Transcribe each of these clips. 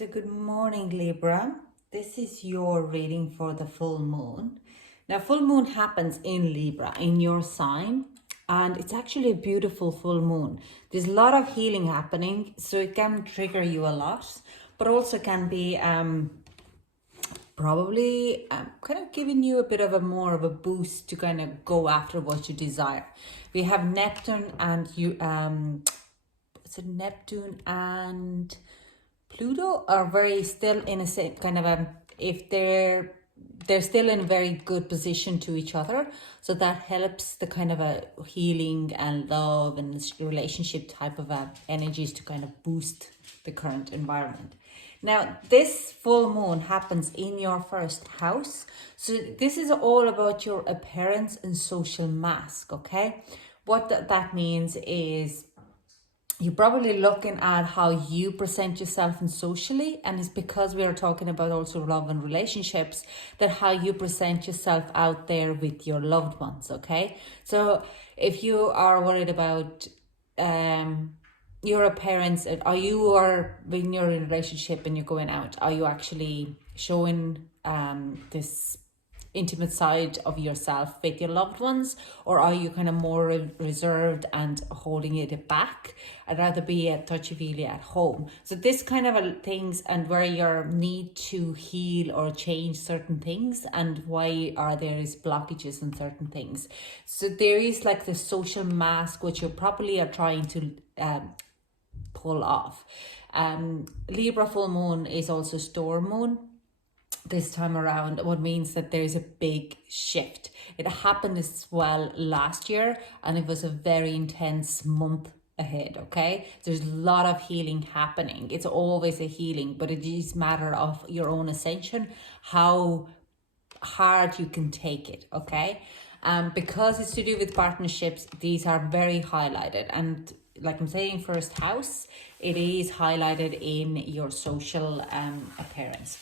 So good morning, Libra. This is your reading for the full moon. Now, full moon happens in Libra, in your sign, and it's actually a beautiful full moon. There's a lot of healing happening, so it can trigger you a lot, but also can be probably kind of giving you a bit of a more of a boost to kind of go after what you desire. We have Neptune and Neptune and Pluto are very still in a same kind of a, if they're still in a very good position to each other, so that helps the kind of a healing and love and relationship type of energies to kind of boost the current environment. Now, this full moon happens in your first house, so this is all about your appearance and social mask. Okay, what that means is you're probably looking at how you present yourself and socially, and it's because we are talking about also love and relationships, that how you present yourself out there with your loved ones. Okay, so if you are worried about your appearance, when you're in a relationship and you're going out, are you actually showing this intimate side of yourself with your loved ones, or are you kind of more reserved and holding it back? I'd rather be a touchy-feely at home. So this kind of things, and where your need to heal or change certain things, and why are there is blockages in certain things. So there is like the social mask which you probably are trying to pull off. Libra full moon is also storm moon this time around, what means that there's a big shift. It happened as well last year, and it was a very intense month ahead. Okay, there's a lot of healing happening. It's always a healing, but it is a matter of your own ascension, how hard you can take it. Okay, because it's to do with partnerships, these are very highlighted, and like I'm saying, first house, it is highlighted in your social appearance.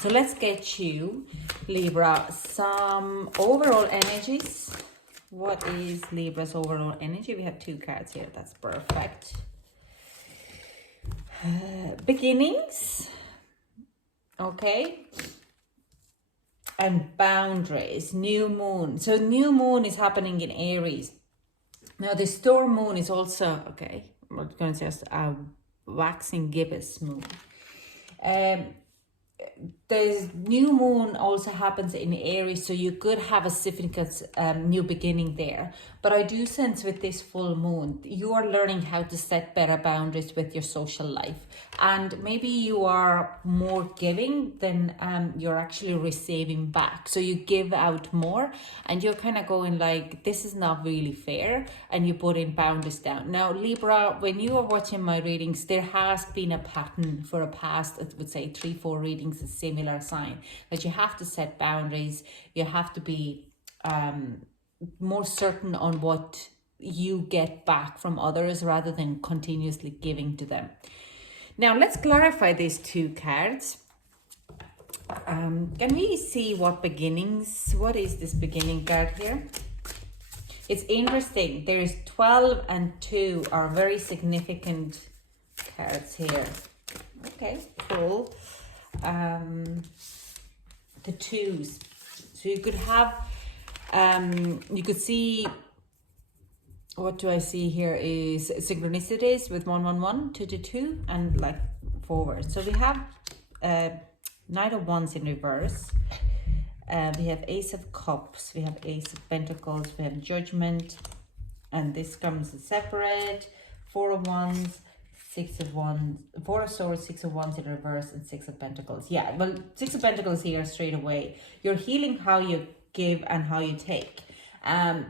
So let's get you, Libra, some overall energies. What is Libra's overall energy? We have two cards here. That's perfect. Beginnings. Okay. And boundaries. New moon. So new moon is happening in Aries. Now the storm moon is also, okay, we're going to say a waxing gibbous moon. The new moon also happens in Aries, so you could have a significant new beginning there. But I do sense with this full moon, you are learning how to set better boundaries with your social life. And maybe you are more giving than you're actually receiving back. So you give out more, and you're kind of going like, this is not really fair, and you put in boundaries down. Now, Libra, when you are watching my readings, there has been a pattern for a past, I would say 3-4 readings, a similar sign, that you have to set boundaries. You have to be more certain on what you get back from others rather than continuously giving to them. Now let's clarify these two cards. Can we see what is this beginning card here? It's interesting. There's 12 and 2 are very significant cards here. Okay, cool. The twos. So you could have, you could see, what do I see here is synchronicities with 111, 222, and like forward. So we have Knight of Wands in reverse. We have Ace of Cups, we have Ace of Pentacles, we have Judgment, and this comes separate. 4 of Wands, 6 of Wands, 4 of Swords, 6 of Wands in reverse, and 6 of Pentacles. Yeah, well, 6 of Pentacles here straight away. You're healing how you give and how you take.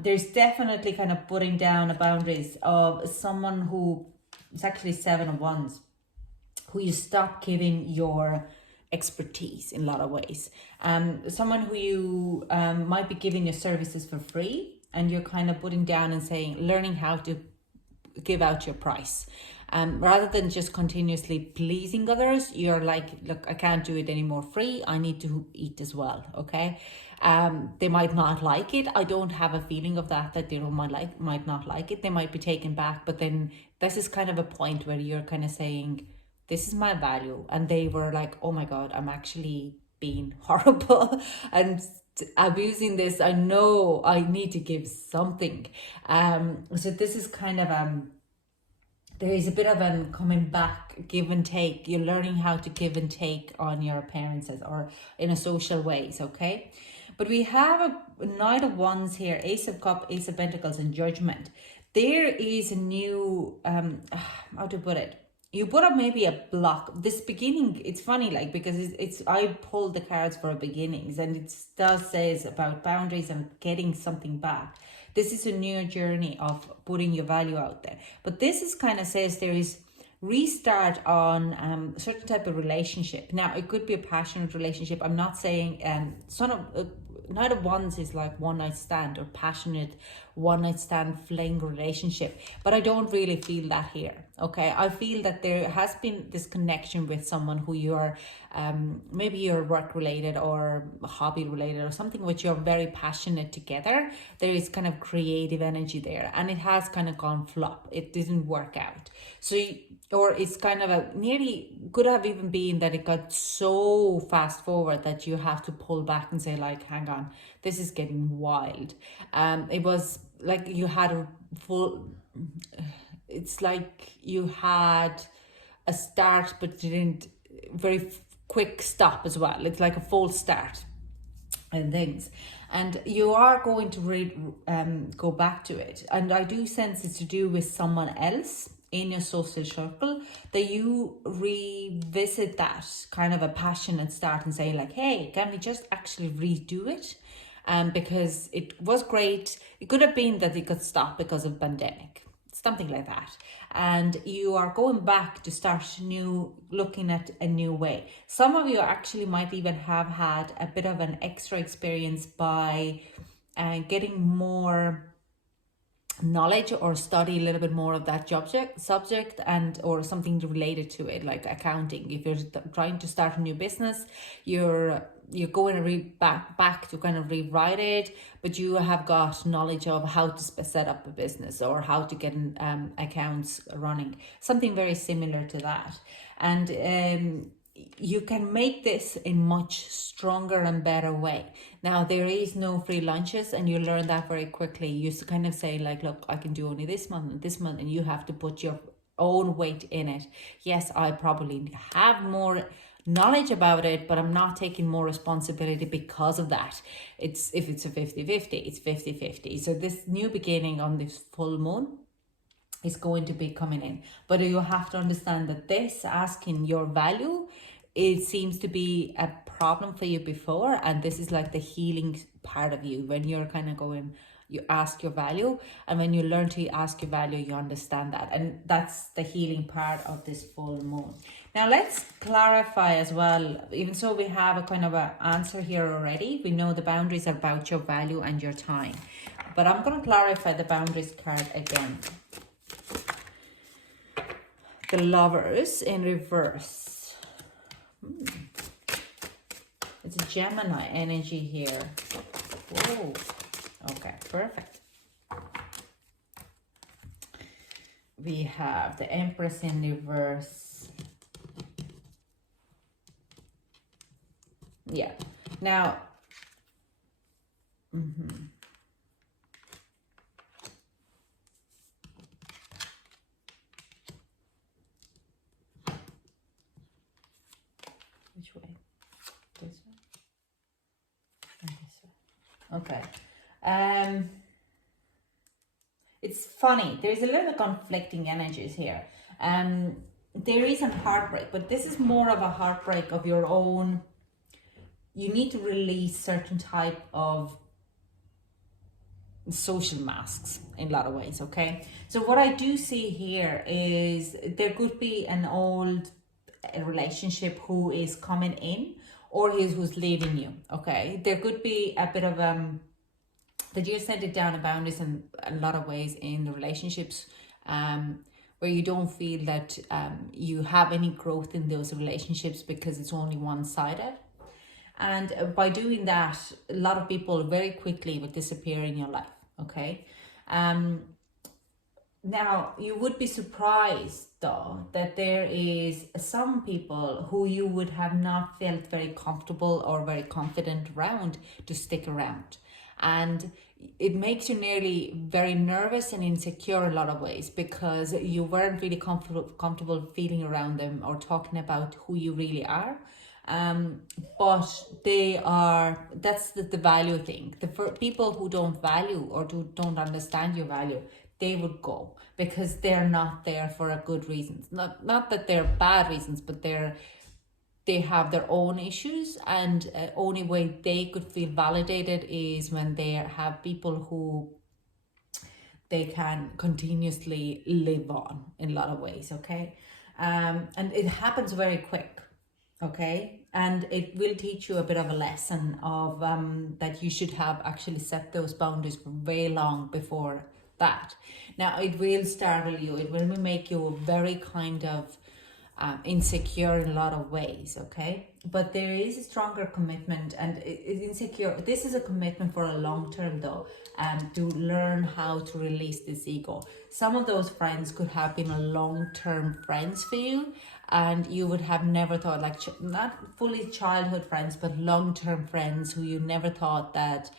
There's definitely kind of putting down the boundaries of someone who is actually 7 of Wands, who you stop giving your expertise in a lot of ways. Someone who you might be giving your services for free, and you're kind of putting down and saying, learning how to give out your price. Rather than just continuously pleasing others, you're like, look, I can't do it anymore free. I need to eat as well. Okay. They might not like it. I don't have a feeling of that they might not like it. They might be taken back, but then this is kind of a point where you're kind of saying, this is my value. And they were like, oh my God, I'm actually being horrible and abusing this. I know I need to give something. So this is kind of there is a bit of a coming back, give and take. You're learning how to give and take on your parents or in a social ways, okay? But we have a Knight of Wands here, Ace of Cups, Ace of Pentacles, and Judgment. There is a new, how to put it? You put up maybe a block. This beginning, it's funny, like, because it's I pulled the cards for beginnings, and it does says about boundaries and getting something back. This is a new journey of putting your value out there. But this is kind of says there is restart on a certain type of relationship. Now, it could be a passionate relationship. I'm not saying Knight of Wands is like one night stand or passionate one night stand fling relationship, but I don't really feel that here. Okay, I feel that there has been this connection with someone who you're maybe you're work related or hobby related or something which you're very passionate together. There is kind of creative energy there, and it has kind of gone flop. It didn't work out. So or it's kind of a nearly could have even been that it got so fast forward that you have to pull back and say, like, hang on, this is getting wild. It was like you had a full, it's like you had a start but didn't very quick stop as well. It's like a full start and things, and you are going to go back to it. And I do sense it's to do with someone else in your social circle, that you revisit that kind of a passionate start and say, like, hey, can we just actually redo it? Because it was great. It could have been that it got stopped because of pandemic, something like that. And you are going back to start new, looking at a new way. Some of you actually might even have had a bit of an extra experience by getting more knowledge or study a little bit more of that subject and or something related to it, like accounting. If you're trying to start a new business, you're going to back to kind of rewrite it, but you have got knowledge of how to set up a business or how to get accounts running, something very similar to that. And you can make this in much stronger and better way. Now, there is no free lunches, and you learn that very quickly. You kind of say, like, look, I can do only this month and this month, and you have to put your own weight in it. Yes, I probably have more knowledge about it, but I'm not taking more responsibility because of that. If it's a 50-50, it's 50-50. So this new beginning on this full moon is going to be coming in, but you have to understand that this asking your value, it seems to be a problem for you before, and this is like the healing part of you. When you're kind of going, you ask your value, and when you learn to ask your value, you understand that, and that's the healing part of this full moon. Now let's clarify as well. Even so, we have a kind of an answer here already. We know the boundaries are about your value and your time, but I'm going to clarify the boundaries card again. The Lovers in reverse. It's a Gemini energy here. Whoa. Okay, perfect. We have the Empress in reverse. Yeah. Now, which way? This way? And this way. Okay. It's funny. There's a little conflicting energies here. There is a heartbreak, but this is more of a heartbreak of your own. You need to release certain type of social masks in a lot of ways, okay? So what I do see here is there could be an old relationship who is coming in, or who's leaving you, okay? There could be a bit of that you're setting down a boundaries in a lot of ways in the relationships, where you don't feel that you have any growth in those relationships because it's only one-sided. And by doing that, a lot of people very quickly would disappear in your life, okay? Now, you would be surprised though that there is some people who you would have not felt very comfortable or very confident around to stick around. And it makes you nearly very nervous and insecure in a lot of ways because you weren't really comfortable feeling around them or talking about who you really are. But that's the value thing. For people who don't value or don't understand your value, they would go because they're not there for a good reasons. Not that they're bad reasons, but they have their own issues, and only way they could feel validated is when they have people who they can continuously live on in a lot of ways, okay? And it happens very quick, okay? And it will teach you a bit of a lesson of that you should have actually set those boundaries way long before that. Now, it will startle you. It will make you very kind of insecure in a lot of ways, okay? But there is a stronger commitment, and it's insecure. This is a commitment for a long term though, to learn how to release this ego. Some of those friends could have been a long-term friends for you, and you would have never thought, like, not fully childhood friends, but long-term friends who you never thought that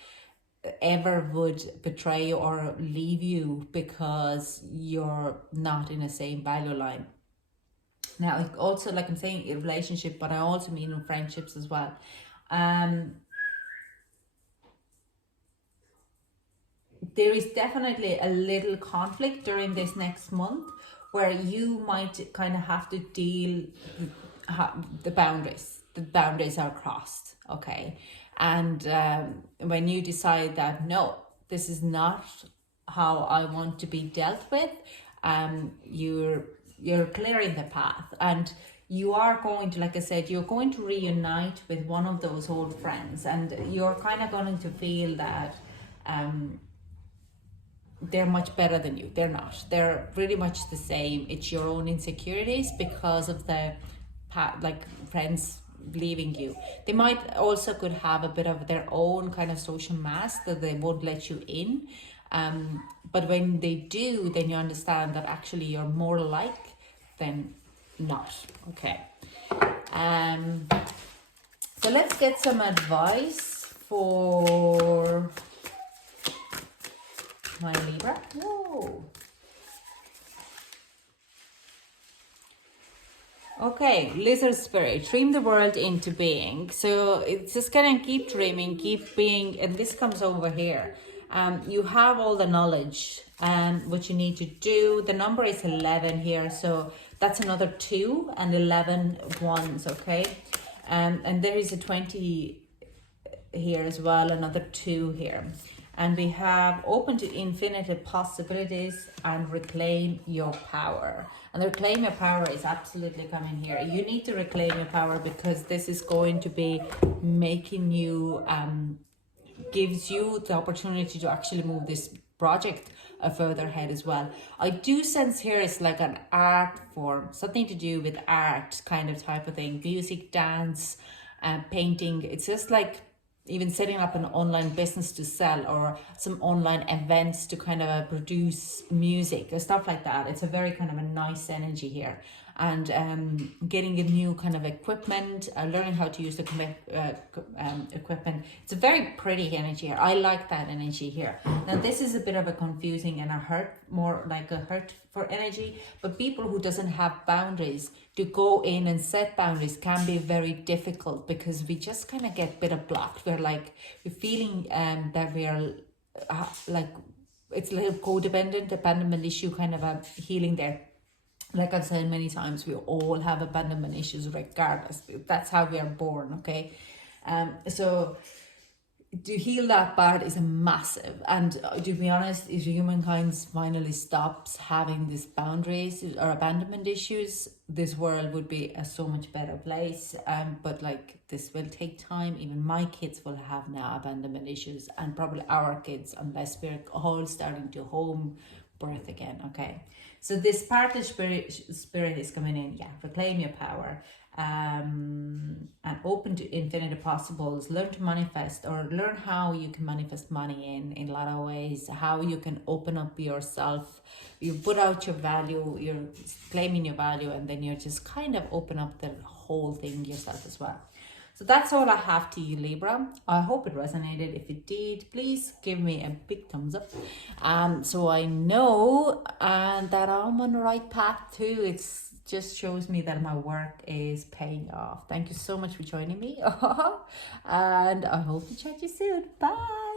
ever would betray you or leave you because you're not in the same value line. Now, also, like I'm saying, in relationship, but I also mean in friendships as well. There is definitely a little conflict during this next month where you might kind of have to deal the boundaries. The boundaries are crossed, okay? And when you decide that, no, this is not how I want to be dealt with, you're clearing the path, and you are going to, like I said, you're going to reunite with one of those old friends, and you're kind of going to feel that they're much better than you. They're not. They're pretty much the same. It's your own insecurities because of the friends leaving you. They might also could have a bit of their own kind of social mask that they won't let you in. But when they do, then you understand that actually you're more alike than not. Okay. So let's get some advice for my Libra. Whoa. Okay, lizard spirit, dream the world into being. So it's just gonna keep dreaming, keep being, and this comes over here. You have all the knowledge and what you need to do. The number is 11 here, so that's another 2 and 11 ones, okay? And there is a 20 here as well, another 2 here. And we have open to infinite possibilities and reclaim your power. And the reclaim your power is absolutely coming here. You need to reclaim your power because this is going to be making you, gives you the opportunity to actually move this project further ahead as well. I do sense here it's like an art form, something to do with art kind of type of thing, music, dance, painting. It's just like even setting up an online business to sell or some online events to kind of produce music or stuff like that. It's a very kind of a nice energy here. And getting a new kind of equipment, learning how to use the equipment. It's a very pretty energy here. I like that energy here. Now this is a bit of a confusing and a hurt, more like a hurt for energy, but people who doesn't have boundaries to go in and set boundaries can be very difficult because we just kind of get a bit of blocked. We're feeling that we are like, it's a little codependent, abandonment issue kind of a healing there. Like I've said many times, we all have abandonment issues regardless. That's how we are born, okay? So to heal that part is a massive. And to be honest, if humankind finally stops having these boundaries or abandonment issues, this world would be a so much better place. But like this will take time. Even my kids will have now abandonment issues, and probably our kids, unless we're all starting to home birth again, okay? So this partner spirit is coming in, yeah, reclaim your power. and open to infinite possibles. Learn to manifest, or learn how you can manifest money in a lot of ways, how you can open up yourself. You put out your value, you're claiming your value, and then you're just kind of open up the whole thing yourself as well. So that's all I have to you, Libra. I hope it resonated. If it did, please give me a big thumbs up, so I know that I'm on the right path too. It's just shows me that my work is paying off. Thank you so much for joining me. And I hope to chat you soon. Bye.